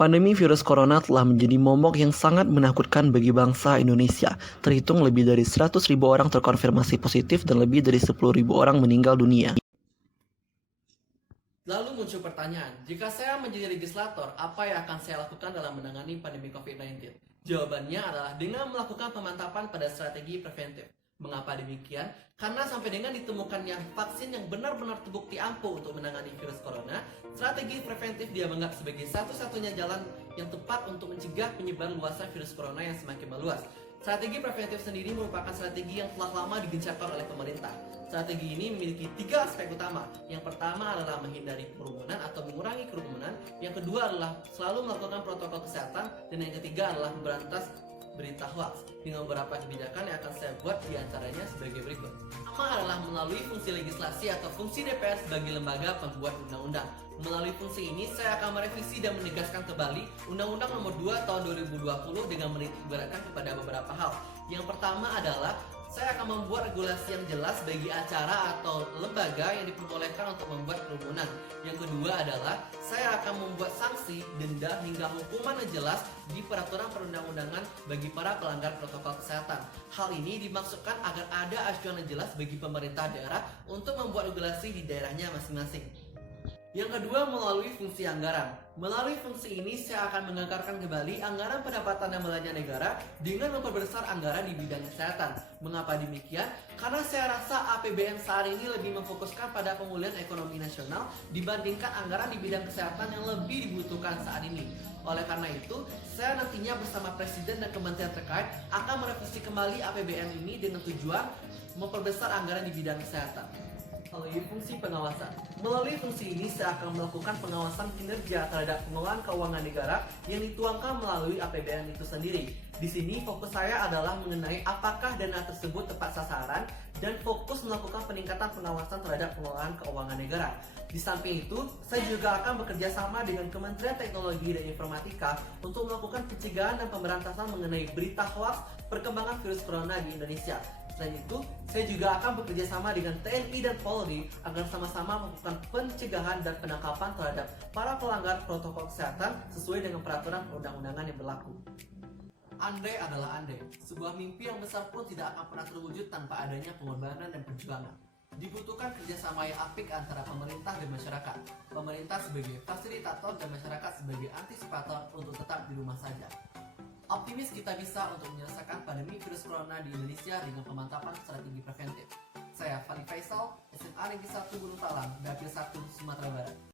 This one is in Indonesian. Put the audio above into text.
Pandemi virus corona telah menjadi momok yang sangat menakutkan bagi bangsa Indonesia. Terhitung lebih dari 100.000 orang terkonfirmasi positif dan lebih dari 10.000 orang meninggal dunia. Lalu muncul pertanyaan, jika saya menjadi legislator, apa yang akan saya lakukan dalam menangani pandemi COVID-19? Jawabannya adalah dengan melakukan pemantapan pada strategi preventif. Mengapa demikian? Karena sampai dengan ditemukannya vaksin yang benar-benar terbukti ampuh untuk menangani virus corona, strategi preventif dia menganggap sebagai satu-satunya jalan yang tepat untuk mencegah penyebaran luasan virus corona yang semakin meluas. Strategi preventif sendiri merupakan strategi yang telah lama digencarkan oleh pemerintah. Strategi ini memiliki 3 aspek utama. Yang pertama adalah menghindari kerumunan atau mengurangi kerumunan. Yang kedua adalah selalu melakukan protokol kesehatan. Dan yang ketiga adalah memberantas berita hoax dengan beberapa kebijakan yang akan saya buat diantaranya sebagai berikut. Pertama adalah melalui fungsi legislasi atau fungsi DPR sebagai lembaga pembuat undang-undang. Melalui fungsi ini, saya akan merevisi dan menegaskan kembali Undang-Undang Nomor 2 Tahun 2020 dengan menitikberatkan kepada beberapa hal. Yang pertama adalah saya akan membuat regulasi yang jelas bagi acara atau lembaga yang diperbolehkan untuk membuat kerumunan. Yang kedua adalah saya akan membuat sanksi, denda hingga hukuman yang jelas di peraturan perundang-undangan bagi para pelanggar protokol kesehatan. Hal ini dimaksudkan agar ada acuan yang jelas bagi pemerintah daerah untuk membuat regulasi di daerahnya masing-masing. Yang kedua, melalui fungsi anggaran. Melalui fungsi ini, saya akan menganggarkan kembali anggaran pendapatan dan belanja negara dengan memperbesar anggaran di bidang kesehatan. Mengapa demikian? Karena saya rasa APBN saat ini lebih memfokuskan pada pemulihan ekonomi nasional dibandingkan anggaran di bidang kesehatan yang lebih dibutuhkan saat ini. Oleh karena itu, saya nantinya bersama Presiden dan Kementerian terkait akan merevisi kembali APBN ini dengan tujuan memperbesar anggaran di bidang kesehatan. Melalui fungsi pengawasan. Melalui fungsi ini saya akan melakukan pengawasan kinerja terhadap pengelolaan keuangan negara yang dituangkan melalui APBN itu sendiri. Di sini fokus saya adalah mengenai apakah dana tersebut tepat sasaran dan fokus melakukan peningkatan pengawasan terhadap pengelolaan keuangan negara. Di samping itu, saya juga akan bekerja sama dengan Kementerian Teknologi dan Informatika untuk melakukan pencegahan dan pemberantasan mengenai berita hoax perkembangan virus corona di Indonesia. Selain itu, saya juga akan bekerja sama dengan TNI dan Polri agar sama-sama melakukan pencegahan dan penangkapan terhadap para pelanggar protokol kesehatan sesuai dengan peraturan perundang-undangan yang berlaku. Andai adalah andai, sebuah mimpi yang besar pun tidak akan pernah terwujud tanpa adanya pengorbanan dan perjuangan. Dibutuhkan kerjasama yang apik antara pemerintah dan masyarakat. Pemerintah sebagai fasilitator dan masyarakat sebagai antisipator untuk tetap di rumah saja. Optimis kita bisa untuk menyelesaikan pandemi virus corona di Indonesia dengan pemantapan strategi preventif. Saya Fali Faisal, SMA Negeri 1 Gunung Talang, Dapil 1 Sumatera Barat.